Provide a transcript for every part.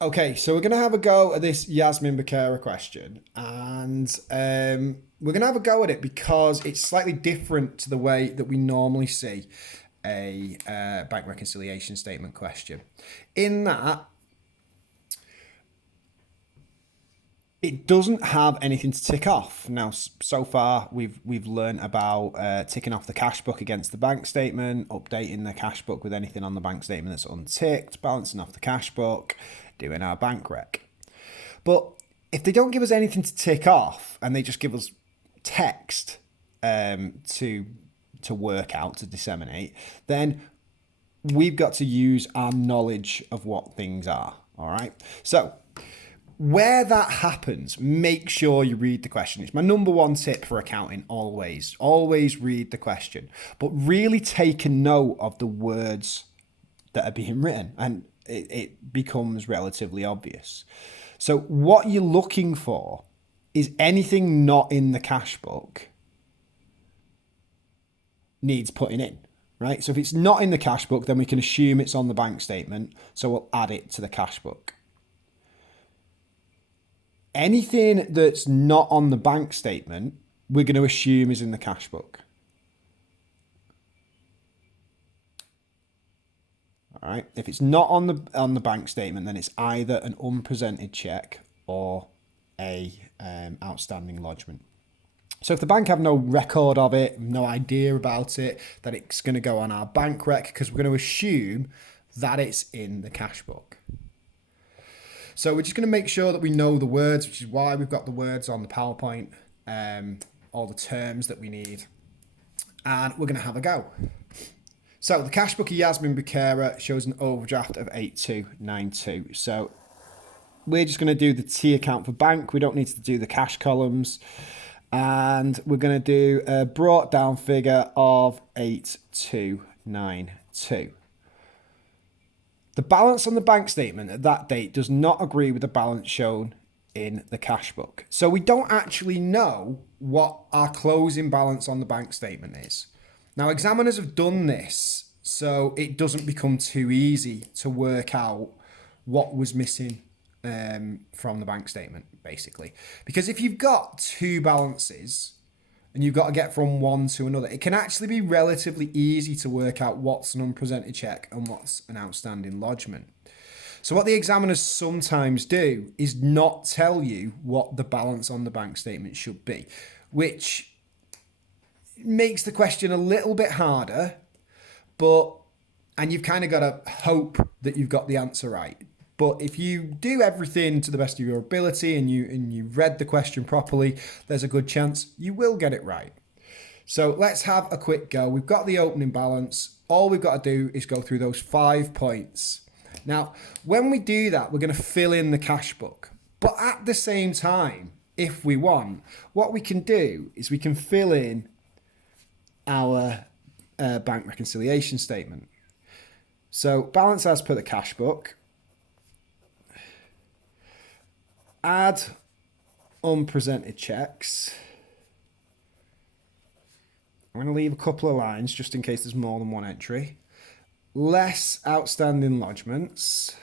Okay, so we're going to have a go at this Yasmin Bakera question, and we're going to have a go at it because it's slightly different to the way that we normally see a bank reconciliation statement question. In that, it doesn't have anything to tick off. Now, so far we've learned about ticking off the cash book against the bank statement, updating the cash book with anything on the bank statement that's unticked, balancing off the cash book, doing our bank rec. But if they don't give us anything to tick off and they just give us text to work out, to disseminate, then we've got to use our knowledge of what things are. All right. So where that happens, make sure you read the question. It's my number one tip for accounting, always. Always read the question. But really take a note of the words that are being written, and it becomes relatively obvious. So what you're looking for is anything not in the cash book needs putting in, right? So if it's not in the cash book, then we can assume it's on the bank statement. So we'll add it to the cash book. Anything that's not on the bank statement, we're going to assume is in the cash book. All right. If it's not on the bank statement, then it's either an unpresented check or a outstanding lodgement. So if the bank have no record of it, no idea about it, that it's going to go on our bank rec because we're going to assume that it's in the cash book. So we're just going to make sure that we know the words, which is why we've got the words on the PowerPoint, all the terms that we need, and we're going to have a go. So the cash book of Yasmin Bakera shows an overdraft of 8292. So we're just going to do the T account for bank. We don't need to do the cash columns. And we're going to do a brought down figure of 8292. The balance on the bank statement at that date does not agree with the balance shown in the cash book. So we don't actually know what our closing balance on the bank statement is. Now, examiners have done this so it doesn't become too easy to work out what was missing from the bank statement, basically. Because if you've got two balances and you've got to get from one to another, it can actually be relatively easy to work out what's an unpresented check and what's an outstanding lodgement. So what the examiners sometimes do is not tell you what the balance on the bank statement should be, which makes the question a little bit harder, and you've kind of got to hope that you've got the answer right. But if you do everything to the best of your ability and you read the question properly, there's a good chance you will get it right. So let's have a quick go. We've got the opening balance. All we've got to do is go through those 5 points. Now, when we do that, we're going to fill in the cash book. But at the same time, if we want, what we can do is we can fill in our bank reconciliation statement. So balance as per the cash book. Add unpresented checks. I'm going to leave a couple of lines just in case there's more than one entry. Less outstanding lodgements.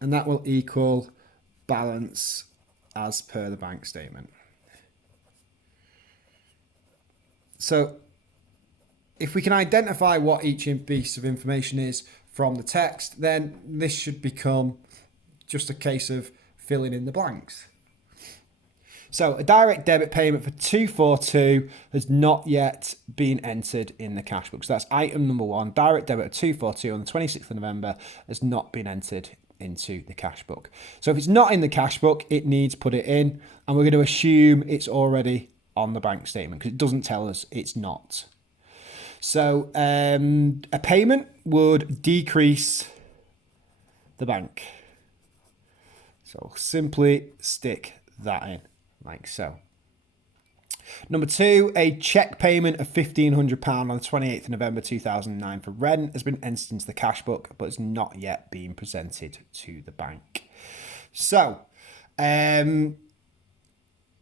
And that will equal balance as per the bank statement. So if we can identify what each piece of information is from the text, then this should become just a case of filling in the blanks. So a direct debit payment for 242 has not yet been entered in the cash book. So that's item number 1. Direct debit of 242 on the 26th of November has not been entered into the cash book. So if it's not in the cash book, it needs put it in, and we're going to assume it's already on the bank statement because it doesn't tell us it's not. So a payment would decrease the bank. So simply stick that in like so. Number 2, a cheque payment of £1,500 on the 28th of November 2009 for rent has been entered into the cash book but has not yet been presented to the bank. So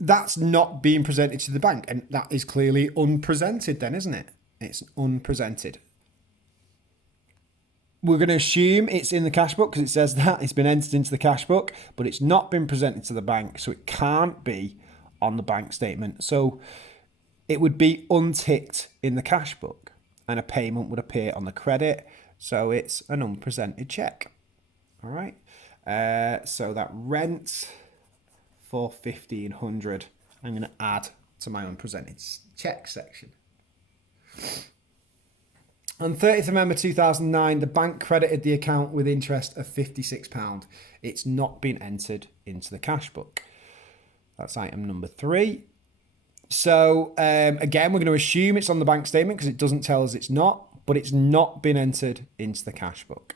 that's not being presented to the bank, and that is clearly unpresented then, isn't it? It's unpresented. We're going to assume it's in the cash book because it says that it's been entered into the cash book, but it's not been presented to the bank, so it can't be on the bank statement. So it would be unticked in the cash book and a payment would appear on the credit. So it's an unpresented check. All right. So that rent for 1,500, I'm going to add to my unpresented check section. On 30th November 2009, the bank credited the account with interest of £56. It's not been entered into the cash book. That's item number 3. So again, we're going to assume it's on the bank statement because it doesn't tell us it's not, but it's not been entered into the cash book.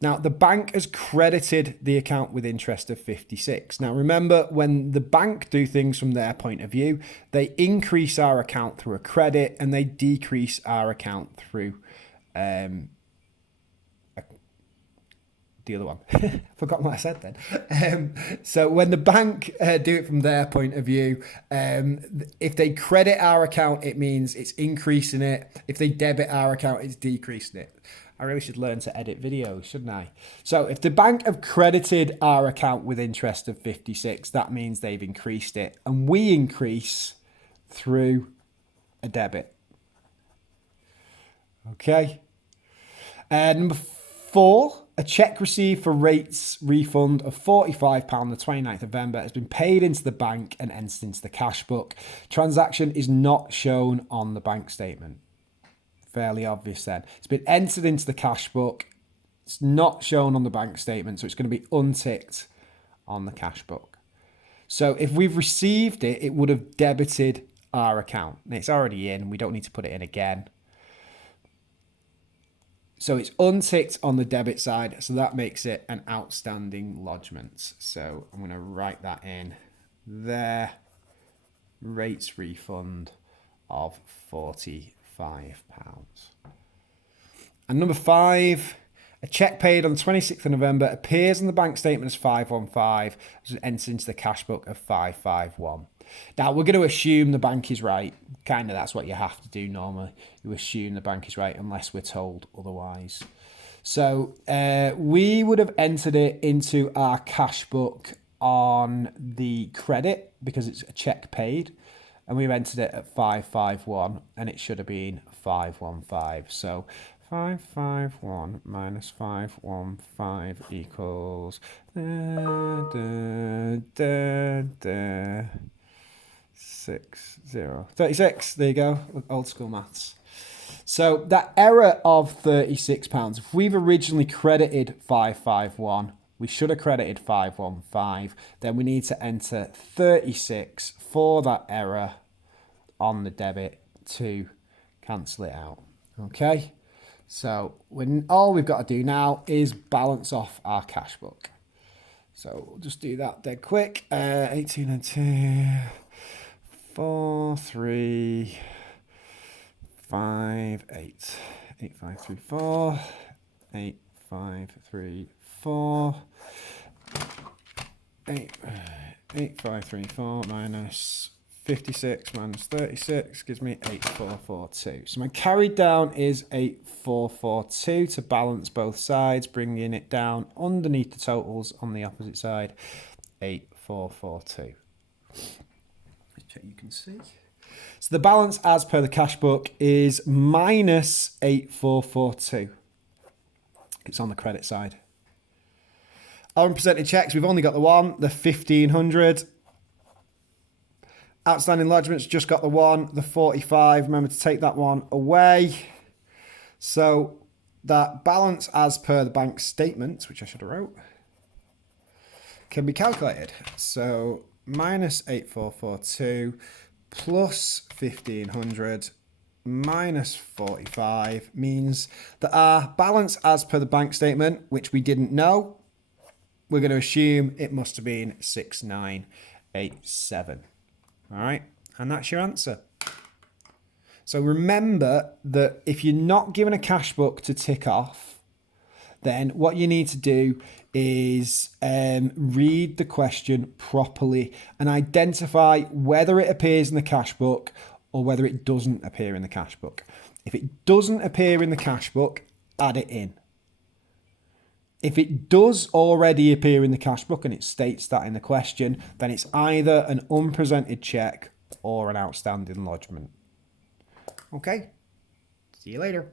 Now, the bank has credited the account with interest of 56. Now, remember, when the bank do things from their point of view, they increase our account through a credit and they decrease our account through the other one. I forgot what I said then. So when the bank do it from their point of view, if they credit our account, it means it's increasing it. If they debit our account, it's decreasing it. I really should learn to edit videos, shouldn't I? So if the bank have credited our account with interest of 56, that means they've increased it. And we increase through a debit. Okay. Number 4, a cheque received for rates refund of £45 on the 29th of November has been paid into the bank and entered into the cash book. Transaction is not shown on the bank statement. Fairly obvious then. It's been entered into the cash book. It's not shown on the bank statement, so it's going to be unticked on the cash book. So if we've received it, it would have debited our account. And it's already in. We don't need to put it in again. So it's unticked on the debit side, so that makes it an outstanding lodgement. So I'm going to write that in there. Rates refund of £45. And number 5, a cheque paid on the 26th of November appears on the bank statement as 515, as it enters into the cash book of 551. Now, we're going to assume the bank is right. Kind of that's what you have to do normally. You assume the bank is right unless we're told otherwise. So we would have entered it into our cash book on the credit because it's a cheque paid. And we've entered it at 551 and it should have been 515. So 551 minus 515 equals 36. There you go. Old school maths. So that error of £36, if we've originally credited 551, we should have credited 515. Then we need to enter 36 for that error on the debit to cancel it out. Okay, so all we've got to do now is balance off our cash book. So we'll just do that dead quick. 18 and 2, 4, 3, 5, 8. 8, 5, 3, 4. 8, 5, 3, 4. 8, 5, 3, 4 minus 56 minus 36 gives me 8442. So my carried down is 8442 to balance both sides, bringing it down underneath the totals on the opposite side. 8442. Let's check you can see. So the balance as per the cash book is minus 8442. It's on the credit side. Our unpresented checks, we've only got the one, the 1,500. Outstanding lodgements, just got the one, the 45. Remember to take that one away. So that balance as per the bank statement, which I should have wrote, can be calculated. So minus 8442 plus 1,500 minus 45 means that our balance as per the bank statement, which we didn't know, we're going to assume it must have been 6987. All right, and that's your answer. So remember that if you're not given a cash book to tick off, then what you need to do is read the question properly and identify whether it appears in the cash book or whether it doesn't appear in the cash book. If it doesn't appear in the cash book, add it in. If it does already appear in the cash book and it states that in the question, then it's either an unpresented cheque or an outstanding lodgement. Okay, see you later.